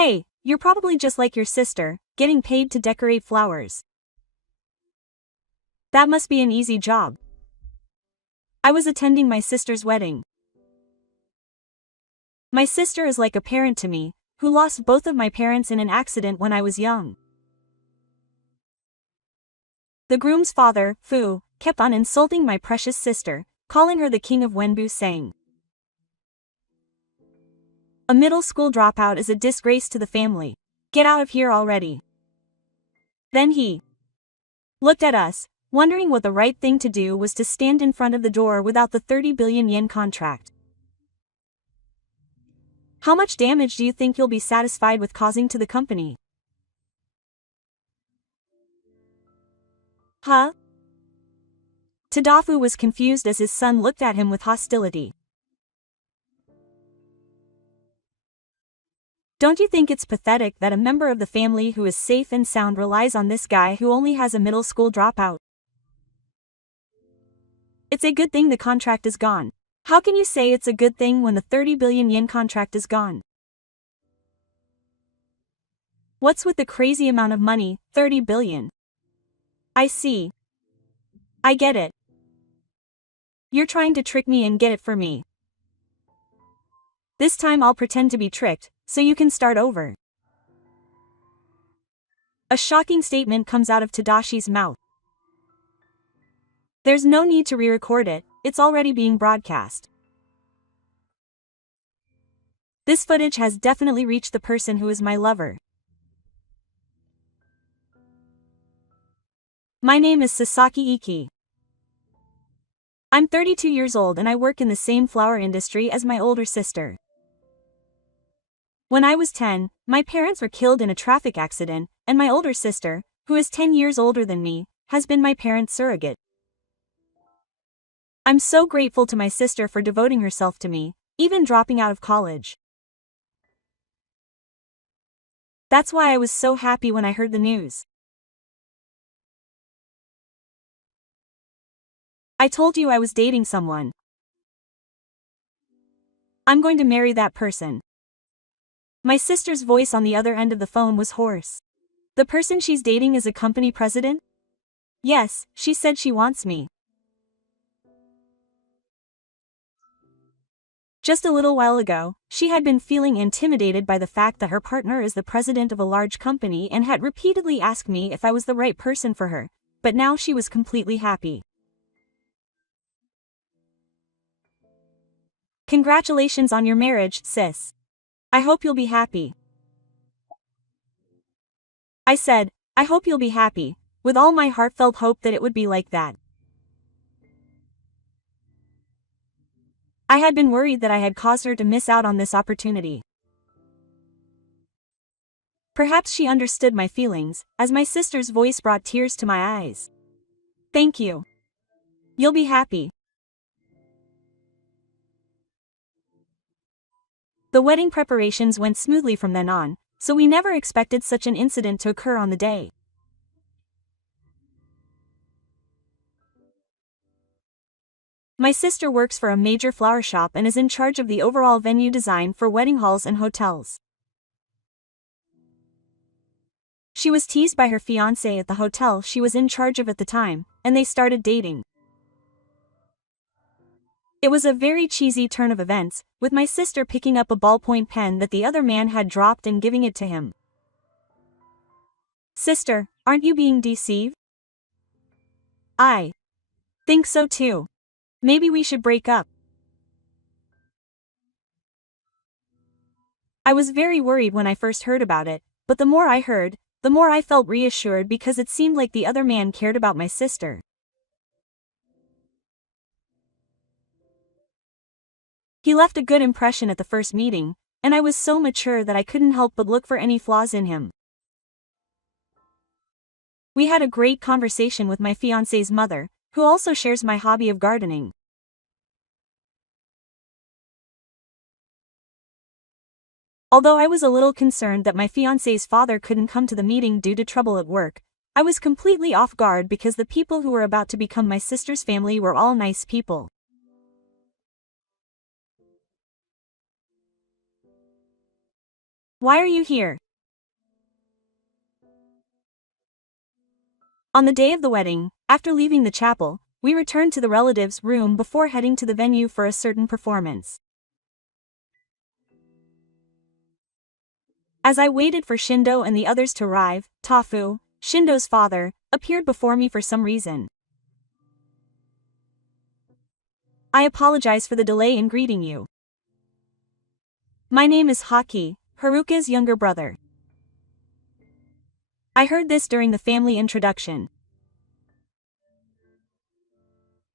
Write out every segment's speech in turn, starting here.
Hey, you're probably just like your sister, getting paid to decorate flowers. That must be an easy job. I was attending my sister's wedding. My sister is like a parent to me, who lost both of my parents in an accident when I was young. The groom's father, Fu, kept on insulting my precious sister, calling her the king of Wenbu, saying, "A middle school dropout is a disgrace to the family. Get out of here already." Then he looked at us, wondering what the right thing to do was to stand in front of the door without the 30 billion yen contract. How much damage do you think you'll be satisfied with causing to the company? Huh? Tadafu was confused as his son looked at him with hostility. Don't you think it's pathetic that a member of the family who is safe and sound relies on this guy who only has a middle school dropout? It's a good thing the contract is gone. How can you say it's a good thing when the 30 billion yen contract is gone? What's with the crazy amount of money, 30 billion? I see. I get it. You're trying to trick me and get it for me. This time I'll pretend to be tricked, so you can start over. A shocking statement comes out of Tadashi's mouth. There's no need to re-record it, it's already being broadcast. This footage has definitely reached the person who is my lover. My name is Sasaki Iki. I'm 32 years old and I work in the same flower industry as my older sister. When I was 10, my parents were killed in a traffic accident, and my older sister, who is 10 years older than me, has been my parent's surrogate. I'm so grateful to my sister for devoting herself to me, even dropping out of college. That's why I was so happy when I heard the news. I told you I was dating someone. I'm going to marry that person. My sister's voice on the other end of the phone was hoarse. The person she's dating is a company president? Yes, she said she wants me. Just a little while ago, she had been feeling intimidated by the fact that her partner is the president of a large company and had repeatedly asked me if I was the right person for her, but now she was completely happy. Congratulations on your marriage, sis. I hope you'll be happy. I said, I hope you'll be happy, with all my heartfelt hope that it would be like that. I had been worried that I had caused her to miss out on this opportunity. Perhaps she understood my feelings, as my sister's voice brought tears to my eyes. Thank you. You'll be happy. The wedding preparations went smoothly from then on, so we never expected such an incident to occur on the day. My sister works for a major flower shop and is in charge of the overall venue design for wedding halls and hotels. She was teased by her fiancé at the hotel she was in charge of at the time, and they started dating. It was a very cheesy turn of events, with my sister picking up a ballpoint pen that the other man had dropped and giving it to him. Sister, aren't you being deceived? I think so too. Maybe we should break up. I was very worried when I first heard about it, but the more I heard, the more I felt reassured because it seemed like the other man cared about my sister. He left a good impression at the first meeting, and I was so mature that I couldn't help but look for any flaws in him. We had a great conversation with my fiancé's mother, who also shares my hobby of gardening. Although I was a little concerned that my fiancé's father couldn't come to the meeting due to trouble at work, I was completely off guard because the people who were about to become my sister's family were all nice people. Why are you here? On the day of the wedding, after leaving the chapel, we returned to the relatives' room before heading to the venue for a certain performance. As I waited for Shindo and the others to arrive, Tofu, Shindo's father, appeared before me for some reason. I apologize for the delay in greeting you. My name is Haki, Haruka's younger brother. I heard this during the family introduction.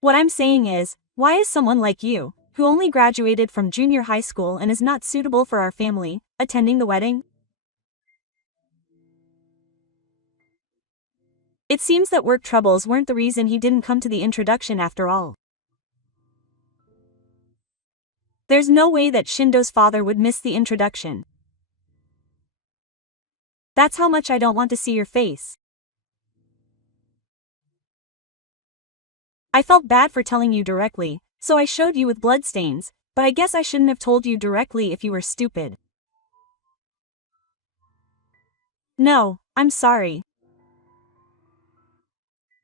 What I'm saying is, why is someone like you, who only graduated from junior high school and is not suitable for our family, attending the wedding? It seems that work troubles weren't the reason he didn't come to the introduction after all. There's no way that Shindo's father would miss the introduction. That's how much I don't want to see your face. I felt bad for telling you directly, so I showed you with bloodstains, but I guess I shouldn't have told you directly if you were stupid. No, I'm sorry.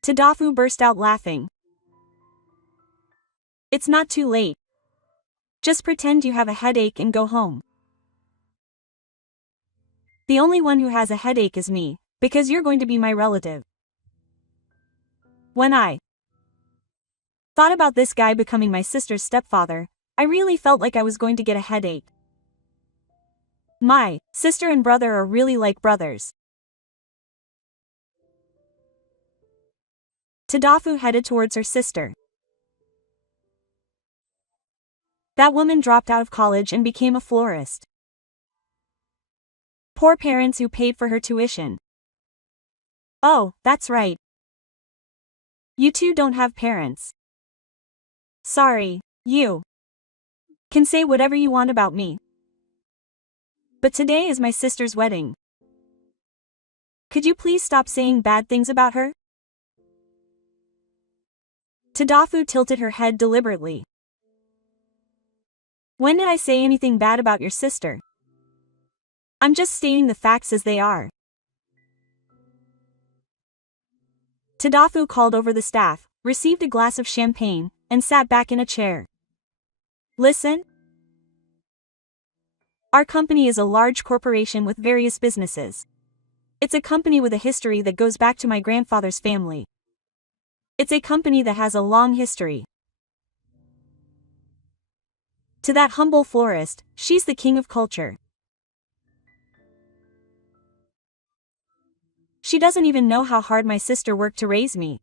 Tadafu burst out laughing. It's not too late. Just pretend you have a headache and go home. The only one who has a headache is me, because you're going to be my relative. When I thought about this guy becoming my sister's stepfather, I really felt like I was going to get a headache. My sister and brother are really like brothers. Tadafu headed towards her sister. That woman dropped out of college and became a florist. Poor parents who paid for her tuition. Oh, that's right. You two don't have parents. Sorry, you can say whatever you want about me. But today is my sister's wedding. Could you please stop saying bad things about her? Tadafu tilted her head deliberately. When did I say anything bad about your sister? I'm just stating the facts as they are. Tadafu called over the staff, received a glass of champagne, and sat back in a chair. Listen. Our company is a large corporation with various businesses. It's a company with a history that goes back to my grandfather's family. It's a company that has a long history. To that humble florist, she's the king of culture. She doesn't even know how hard my sister worked to raise me.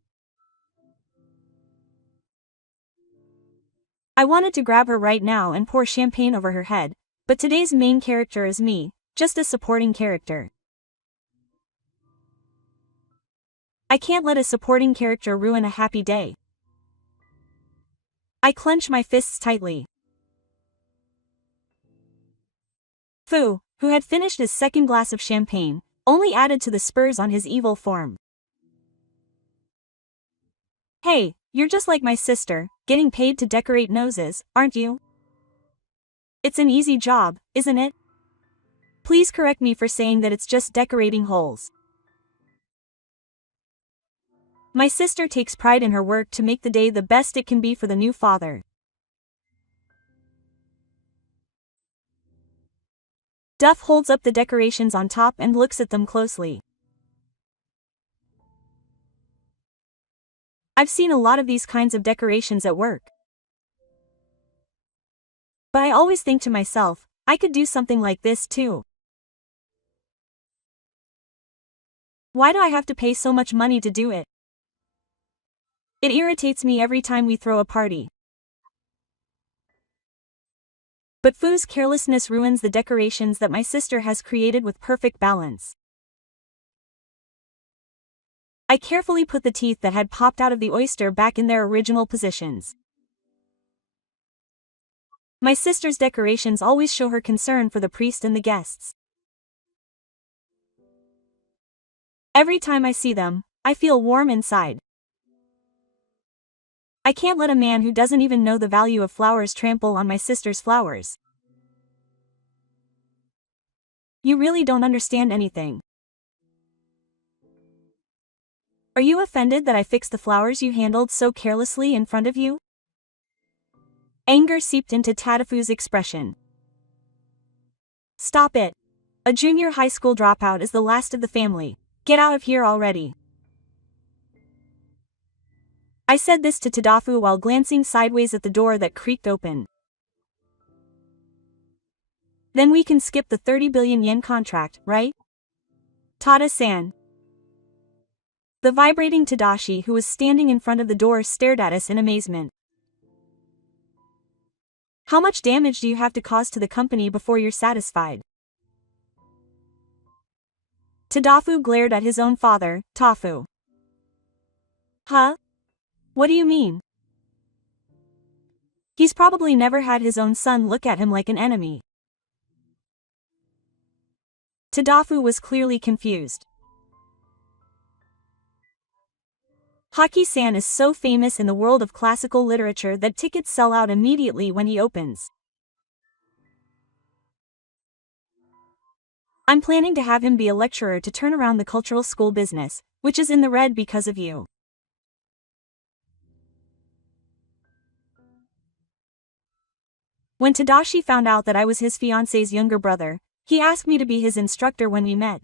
I wanted to grab her right now and pour champagne over her head, but today's main character is me, just a supporting character. I can't let a supporting character ruin a happy day. I clench my fists tightly. Fu, who had finished his second glass of champagne, only added to the spurs on his evil form. Hey, you're just like my sister, getting paid to decorate noses, aren't you? It's an easy job, isn't it? Please correct me for saying that it's just decorating holes. My sister takes pride in her work to make the day the best it can be for the new father. Duff holds up the decorations on top and looks at them closely. I've seen a lot of these kinds of decorations at work. But I always think to myself, I could do something like this too. Why do I have to pay so much money to do it? It irritates me every time we throw a party. But Fu's carelessness ruins the decorations that my sister has created with perfect balance. I carefully put the teeth that had popped out of the oyster back in their original positions. My sister's decorations always show her concern for the priest and the guests. Every time I see them, I feel warm inside. I can't let a man who doesn't even know the value of flowers trample on my sister's flowers. you really don't understand anything. Are you offended that I fixed the flowers you handled so carelessly in front of you? Anger seeped into Tadafu's expression. Stop it. A junior high school dropout is the last of the family. Get out of here already. I said this to Tadafu while glancing sideways at the door that creaked open. Then we can skip the 30 billion yen contract, right? Tada-san. The vibrating Tadashi, who was standing in front of the door, stared at us in amazement. How much damage do you have to cause to the company before you're satisfied? Tadafu glared at his own father, Tafu. Huh? What do you mean? He's probably never had his own son look at him like an enemy. Tadafu was clearly confused. Haki-san is so famous in the world of classical literature that tickets sell out immediately when he opens. I'm planning to have him be a lecturer to turn around the cultural school business, which is in the red because of you. When Tadashi found out that I was his fiancé's younger brother, he asked me to be his instructor when we met.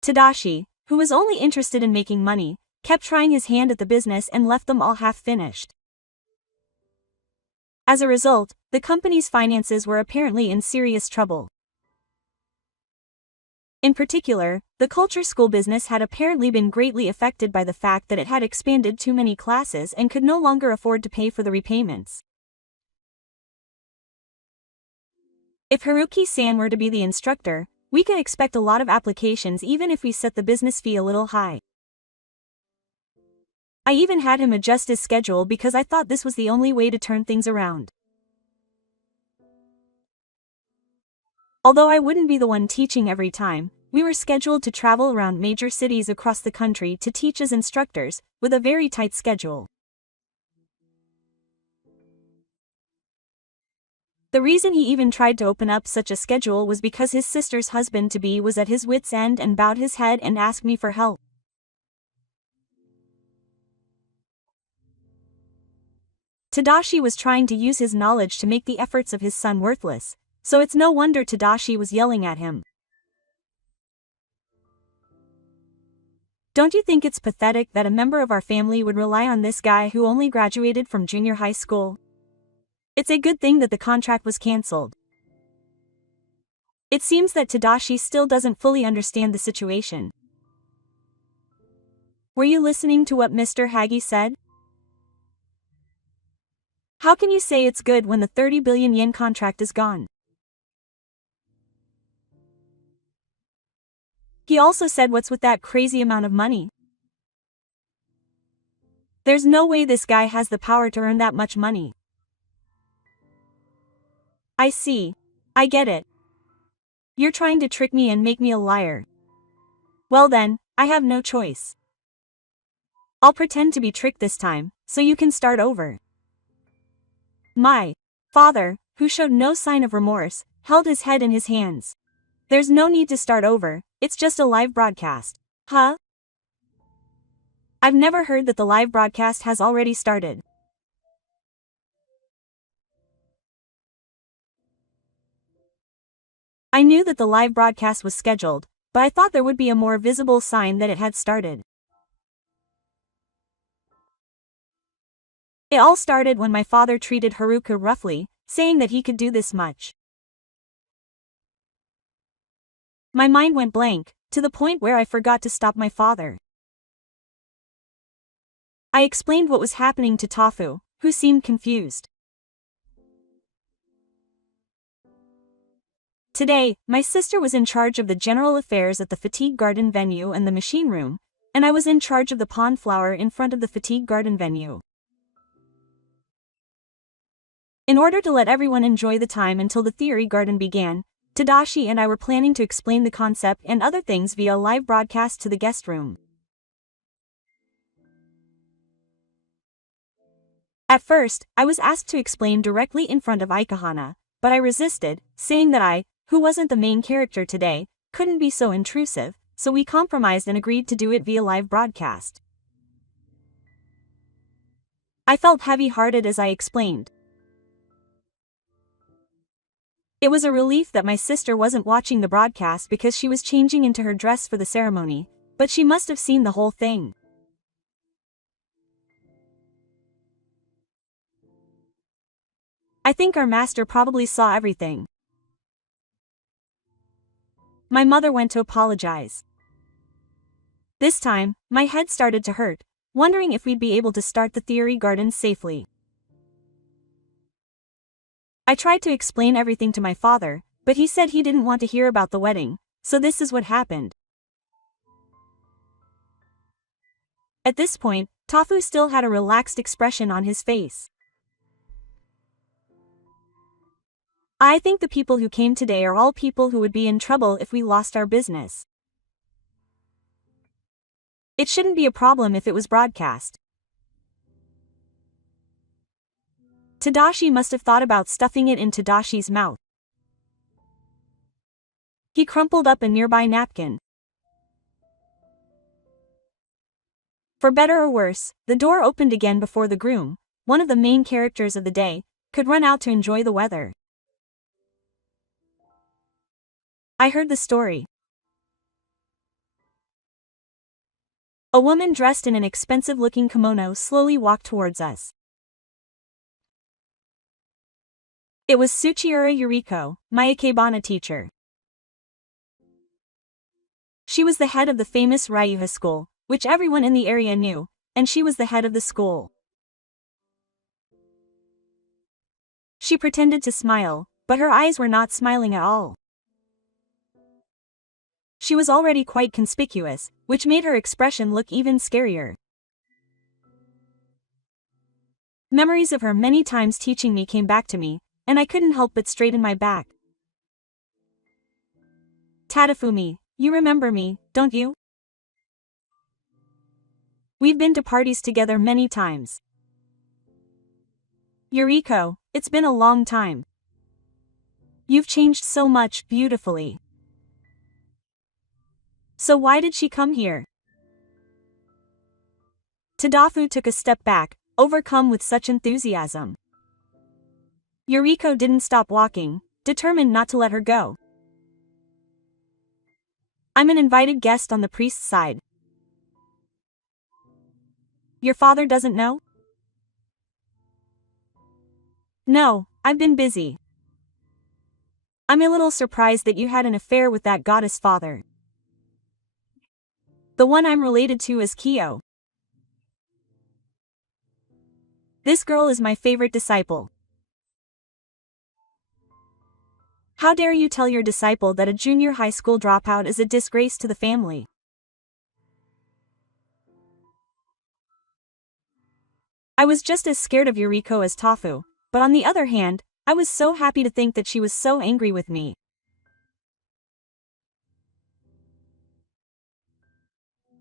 Tadashi, who was only interested in making money, kept trying his hand at the business and left them all half-finished. As a result, the company's finances were apparently in serious trouble. In particular, the culture school business had apparently been greatly affected by the fact that it had expanded too many classes and could no longer afford to pay for the repayments. If Haruki-san were to be the instructor, we could expect a lot of applications even if we set the business fee a little high. I even had him adjust his schedule because I thought this was the only way to turn things around. Although I wouldn't be the one teaching every time, we were scheduled to travel around major cities across the country to teach as instructors, with a very tight schedule. The reason he even tried to open up such a schedule was because his sister's husband-to-be was at his wit's end and bowed his head and asked me for help. Tadashi was trying to use his knowledge to make the efforts of his son worthless, so it's no wonder Tadashi was yelling at him. Don't you think it's pathetic that a member of our family would rely on this guy who only graduated from junior high school? It's a good thing that the contract was cancelled. It seems that Tadashi still doesn't fully understand the situation. Were you listening to what Mr. Hagi said? How can you say it's good when the 30 billion yen contract is gone? He also said, what's with that crazy amount of money? There's no way this guy has the power to earn that much money. I see. I get it. You're trying to trick me and make me a liar. Well then, I have no choice. I'll pretend to be tricked this time, so you can start over. My father, who showed no sign of remorse, held his head in his hands. There's no need to start over, it's just a live broadcast. Huh? I've never heard that the live broadcast has already started. I knew that the live broadcast was scheduled, but I thought there would be a more visible sign that it had started. It all started when my father treated Haruka roughly, saying that he could do this much. My mind went blank, to the point where I forgot to stop my father. I explained what was happening to Tafu, who seemed confused. Today, my sister was in charge of the general affairs at the Fatigue Garden venue and the machine room, and I was in charge of the pond flower in front of the Fatigue Garden venue. In order to let everyone enjoy the time until the theory garden began, Tadashi and I were planning to explain the concept and other things via live broadcast to the guest room. At first, I was asked to explain directly in front of Aikahana, but I resisted, saying that I, who wasn't the main character today, couldn't be so intrusive, so we compromised and agreed to do it via live broadcast. I felt heavy-hearted as I explained. It was a relief that my sister wasn't watching the broadcast because she was changing into her dress for the ceremony, but she must have seen the whole thing. I think our master probably saw everything. My mother went to apologize. This time, my head started to hurt, wondering if we'd be able to start the theory garden safely. I tried to explain everything to my father, but he said he didn't want to hear about the wedding, so this is what happened. At this point, Tofu still had a relaxed expression on his face. I think the people who came today are all people who would be in trouble if we lost our business. It shouldn't be a problem if it was broadcast. Tadashi must have thought about stuffing it in Tadashi's mouth. He crumpled up a nearby napkin. For better or worse, the door opened again before the groom, one of the main characters of the day, could run out to enjoy the weather. I heard the story. A woman dressed in an expensive-looking kimono slowly walked towards us. It was Tsuchiura Yuriko, my ikebana teacher. She was the head of the famous Ryuha school, which everyone in the area knew, and she was the head of the school. She pretended to smile, but her eyes were not smiling at all. She was already quite conspicuous, which made her expression look even scarier. Memories of her many times teaching me came back to me, and I couldn't help but straighten my back. Tadafumi, you remember me, don't you? We've been to parties together many times. Yuriko, it's been a long time. You've changed so much beautifully. So why did she come here? Tadafu took a step back, overcome with such enthusiasm. Yuriko didn't stop walking, determined not to let her go. I'm an invited guest on the priest's side. Your father doesn't know? No, I've been busy. I'm a little surprised that you had an affair with that goddess father. The one I'm related to is Kyo. This girl is my favorite disciple. How dare you tell your disciple that a junior high school dropout is a disgrace to the family? I was just as scared of Yuriko as Tofu, but on the other hand, I was so happy to think that she was so angry with me.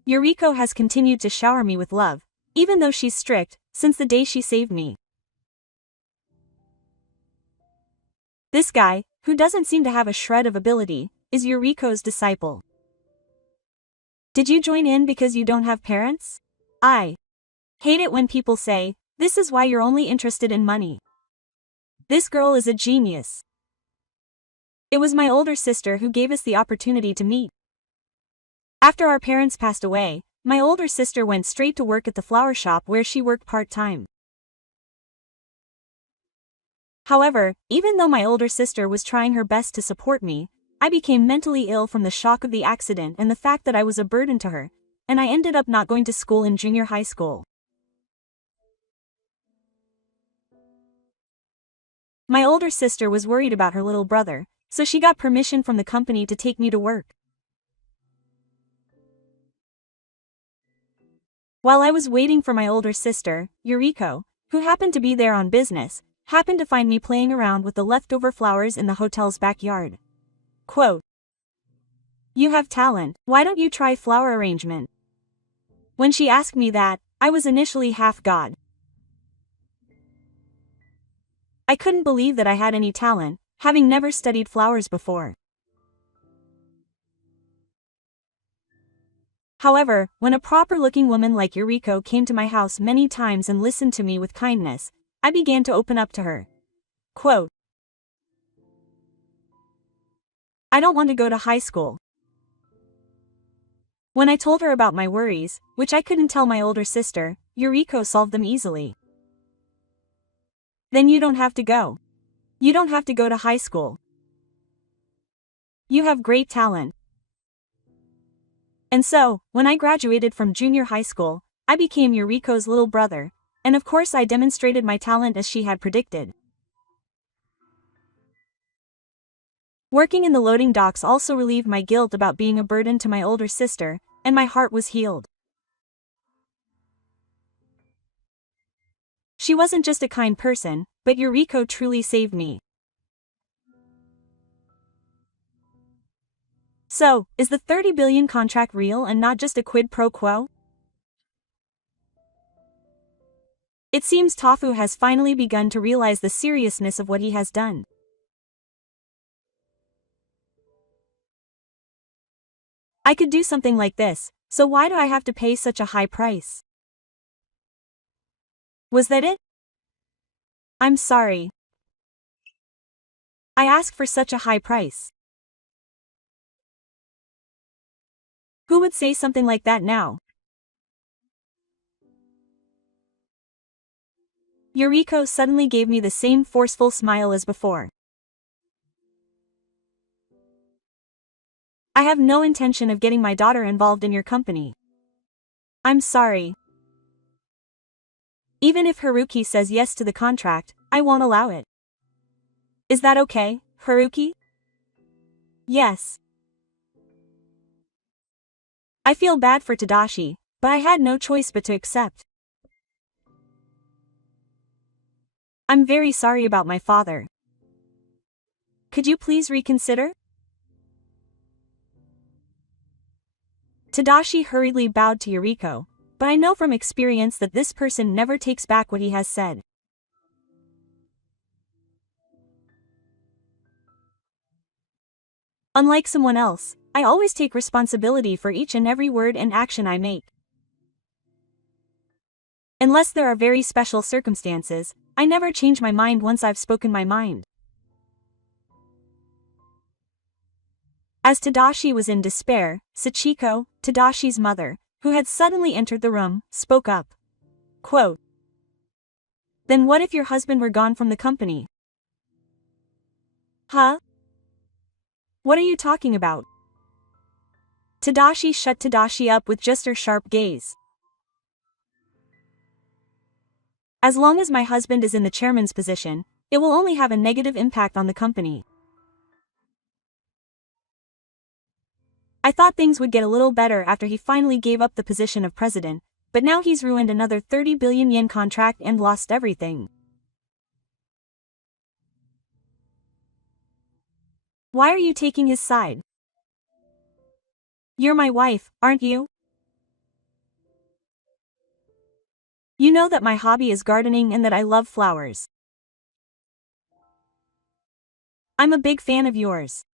Yuriko has continued to shower me with love, even though she's strict, since the day she saved me. This guy, who doesn't seem to have a shred of ability, is Yuriko's disciple. Did you join in because you don't have parents? I hate it when people say, this is why you're only interested in money. This girl is a genius. It was my older sister who gave us the opportunity to meet. After our parents passed away, my older sister went straight to work at the flower shop where she worked part-time. However, even though my older sister was trying her best to support me, I became mentally ill from the shock of the accident and the fact that I was a burden to her, and I ended up not going to school in junior high school. My older sister was worried about her little brother, so she got permission from the company to take me to work. While I was waiting for my older sister, Yuriko, who happened to be there on business, happened to find me playing around with the leftover flowers in the hotel's backyard. Quote, "You have talent, why don't you try flower arrangement?" When she asked me that, I was initially half god. I couldn't believe that I had any talent, having never studied flowers before. However, when a proper-looking woman like Yuriko came to my house many times and listened to me with kindness, I began to open up to her. Quote, I don't want to go to high school. When I told her about my worries, which I couldn't tell my older sister, Yuriko solved them easily. Then you don't have to go. You don't have to go to high school. You have great talent. And so, when I graduated from junior high school, I became Yuriko's little brother, and of course I demonstrated my talent as she had predicted. Working in the loading docks also relieved my guilt about being a burden to my older sister, and my heart was healed. She wasn't just a kind person, but Yuriko truly saved me. So, is the 30 billion contract real and not just a quid pro quo? It seems Tofu has finally begun to realize the seriousness of what he has done. I could do something like this, so why do I have to pay such a high price? Was that it? I'm sorry. I asked for such a high price. Who would say something like that now? Yuriko suddenly gave me the same forceful smile as before. I have no intention of getting my daughter involved in your company. I'm sorry. Even if Haruki says yes to the contract, I won't allow it. Is that okay, Haruki? Yes. I feel bad for Tadashi, but I had no choice but to accept. I'm very sorry about my father. Could you please reconsider? Tadashi hurriedly bowed to Yuriko, but I know from experience that this person never takes back what he has said. Unlike someone else, I always take responsibility for each and every word and action I make. Unless there are very special circumstances, I never change my mind once I've spoken my mind. As Tadashi was in despair, Sachiko, Tadashi's mother, who had suddenly entered the room, spoke up. Quote, Then what if your husband were gone from the company? Huh? What are you talking about? Tadashi shut Tadashi up with just her sharp gaze. As long as my husband is in the chairman's position, it will only have a negative impact on the company. I thought things would get a little better after he finally gave up the position of president, but now he's ruined another 30 billion yen contract and lost everything. Why are you taking his side? You're my wife, aren't you? You know that my hobby is gardening and that I love flowers. I'm a big fan of yours.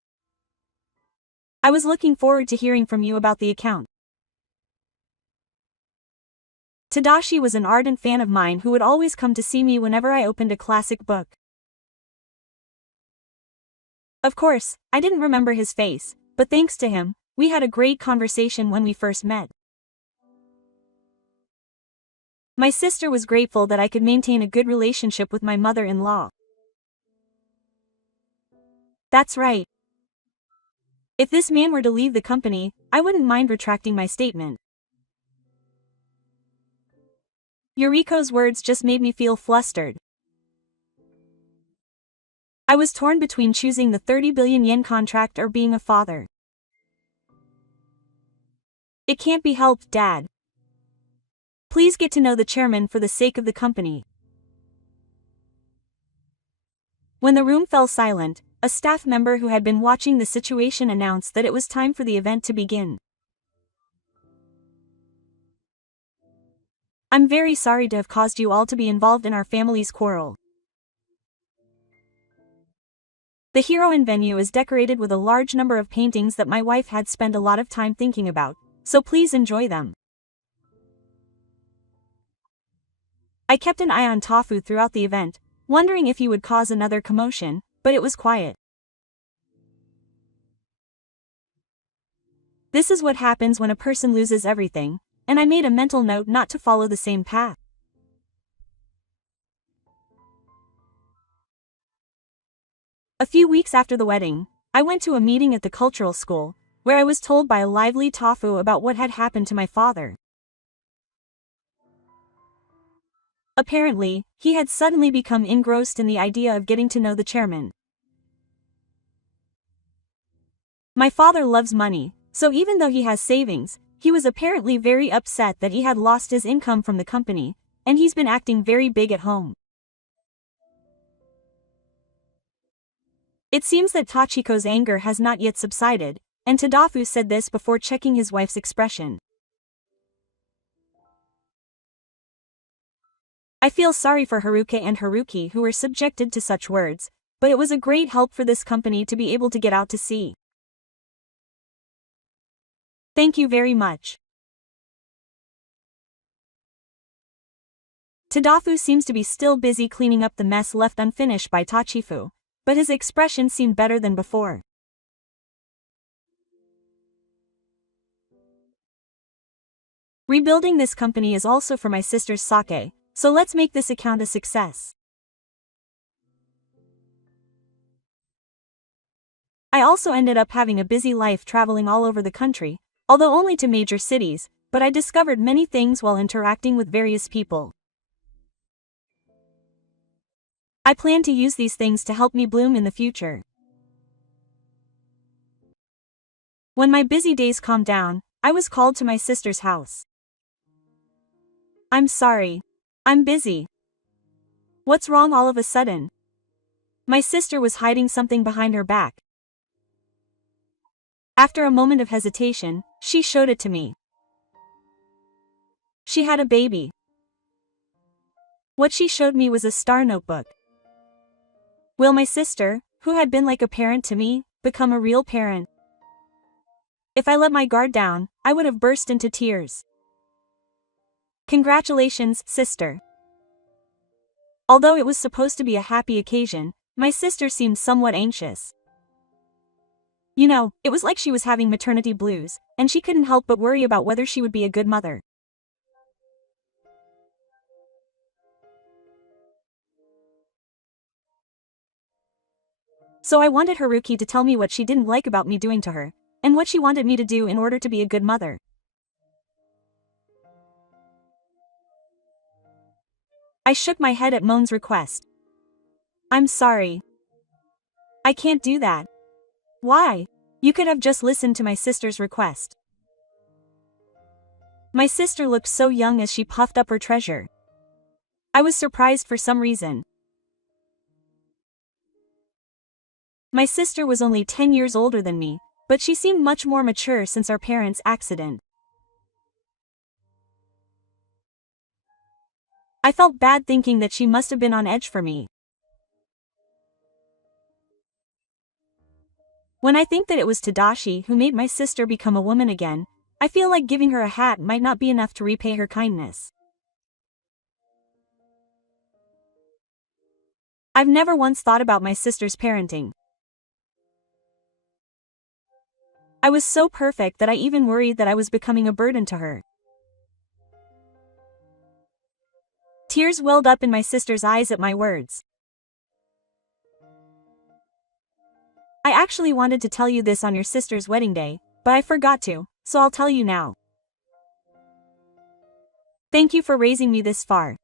I was looking forward to hearing from you about the account. Tadashi was an ardent fan of mine who would always come to see me whenever I opened a classic book. Of course, I didn't remember his face, but thanks to him, we had a great conversation when we first met. My sister was grateful that I could maintain a good relationship with my mother-in-law. That's right. If this man were to leave the company, I wouldn't mind retracting my statement. Yuriko's words just made me feel flustered. I was torn between choosing the 30 billion yen contract or being a father. It can't be helped, Dad. Please get to know the chairman for the sake of the company. When the room fell silent, a staff member who had been watching the situation announced that it was time for the event to begin. I'm very sorry to have caused you all to be involved in our family's quarrel. The heroine venue is decorated with a large number of paintings that my wife had spent a lot of time thinking about, so please enjoy them. I kept an eye on Tofu throughout the event, wondering if he would cause another commotion, but it was quiet. This is what happens when a person loses everything, and I made a mental note not to follow the same path. A few weeks after the wedding, I went to a meeting at the cultural school, where I was told by a lively Tofu about what had happened to my father. Apparently, he had suddenly become engrossed in the idea of getting to know the chairman. My father loves money, so even though he has savings, he was apparently very upset that he had lost his income from the company, and he's been acting very big at home. It seems that Tachiko's anger has not yet subsided, and Tadafu said this before checking his wife's expression. I feel sorry for Haruke and Haruki who were subjected to such words, but it was a great help for this company to be able to get out to sea. Thank you very much. Tadafu seems to be still busy cleaning up the mess left unfinished by Tachifu, but his expression seemed better than before. Rebuilding this company is also for my sister's sake, so let's make this account a success. I also ended up having a busy life traveling all over the country, although only to major cities, but I discovered many things while interacting with various people. I plan to use these things to help me bloom in the future. When my busy days calmed down, I was called to my sister's house. I'm sorry. I'm busy. What's wrong all of a sudden? My sister was hiding something behind her back. After a moment of hesitation, she showed it to me. She had a baby. What she showed me was a star notebook. Will my sister, who had been like a parent to me, become a real parent? If I let my guard down, I would have burst into tears. Congratulations, sister. Although it was supposed to be a happy occasion, my sister seemed somewhat anxious. You know, it was like she was having maternity blues, and she couldn't help but worry about whether she would be a good mother. So I wanted Haruki to tell me what she didn't like about me doing to her, and what she wanted me to do in order to be a good mother. I shook my head at Mon's request. I'm sorry. I can't do that. Why? You could have just listened to my sister's request. My sister looked so young as she puffed up her treasure. I was surprised for some reason. My sister was only 10 years older than me, but she seemed much more mature since our parents' accident. I felt bad thinking that she must have been on edge for me. When I think that it was Tadashi who made my sister become a woman again, I feel like giving her a hat might not be enough to repay her kindness. I've never once thought about my sister's parenting. I was so perfect that I even worried that I was becoming a burden to her. Tears welled up in my sister's eyes at my words. I actually wanted to tell you this on your sister's wedding day, but I forgot to, so I'll tell you now. Thank you for raising me this far.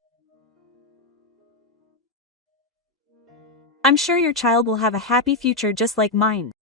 I'm sure your child will have a happy future just like mine.